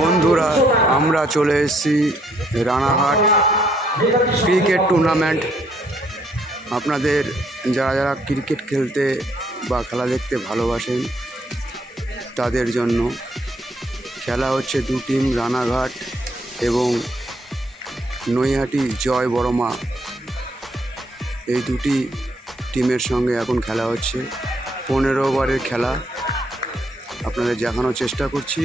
বন্ধুরা, আমরা চলে এসেছি রানাঘাট ক্রিকেট টুর্নামেন্ট। আপনাদের যারা যারা ক্রিকেট খেলতে বা খেলা দেখতে ভালোবাসেন তাদের জন্য খেলা হচ্ছে দু টিম, রানাঘাট এবং নৈহাটি জয় বড়মা। এই দুটি টিমের সঙ্গে এখন খেলা হচ্ছে। 15 ওভারের খেলা আপনাদের দেখানোর চেষ্টা করছি।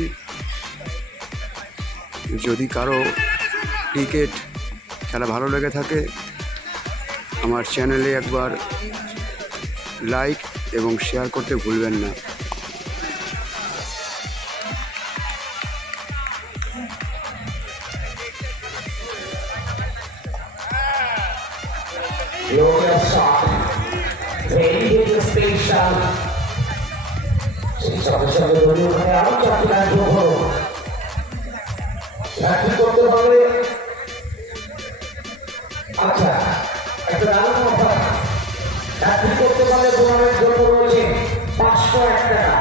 যদি কারো ক্রিকেট খেলা ভালো লেগে থাকে আমার চ্যানেলে একবার লাইক এবং শেয়ার করতে ভুলবেন না। আচ্ছা, একটা দারুণ কথা, চাকরি করতে পারলে তোমাদের জন্য রয়েছে 501 টাকা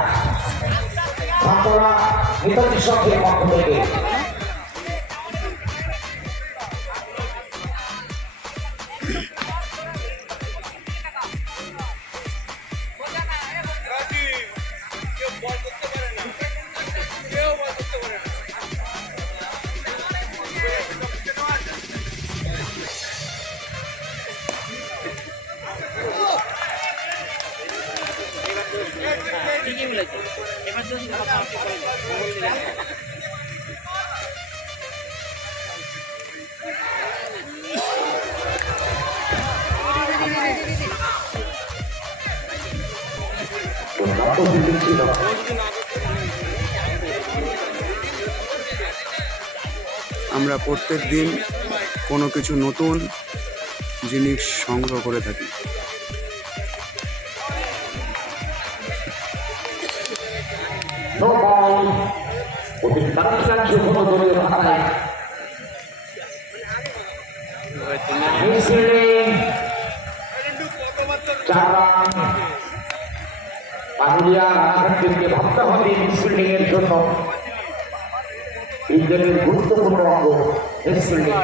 ভাঙড়া নেতাজি সংঘের পক্ষ থেকে। আমরা প্রত্যেক দিন কোনো কিছু নতুন জিনিস সংগ্রহ করে থাকি। ভাবতে হবে ফিল্ডিং এর জন্য ক্রিকেটের গুরুত্বপূর্ণ অঙ্গ ফিল্ডিং।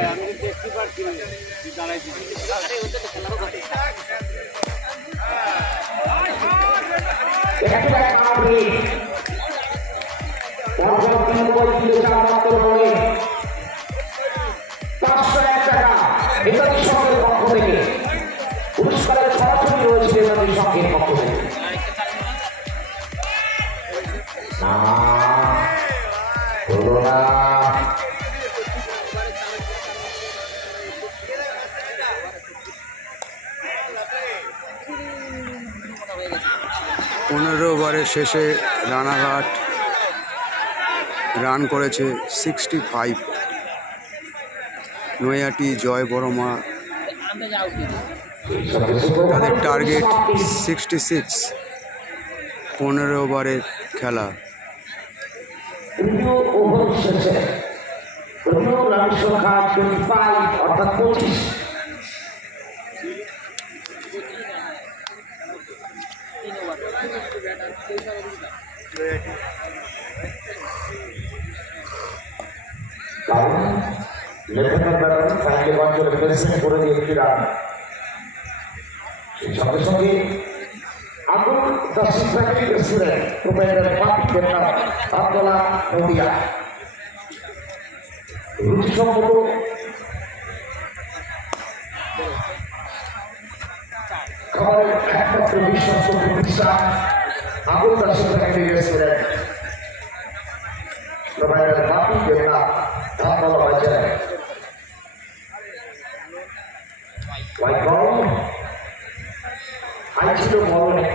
পুরস্কারের সরাসরি রয়েছে নেতাজি সংঘের পক্ষ থেকে। 15 ওভারের শেষে রানাঘাট রান করেছে 65। নৈহাটি জয় বড়মা তাদের টার্গেট 66। 15 ওভারের খেলা। সঙ্গে সঙ্গে আগুন দর্শক ফ্যামিলি রেস্টুরেন্ট প্রোপাইটার পাপি বেতন আব্দুল্লাহ নদিয়া রুচিসম্মত খাবারের একমাত্র বিশ্বস্ত প্রতিষ্ঠান আগুন দর্শক ফ্যামিলি রেস্টুরেন্ট প্রোপাইটার পাপি বেতন আব্দুল্লাহ বাজার। White ball, I see the ball in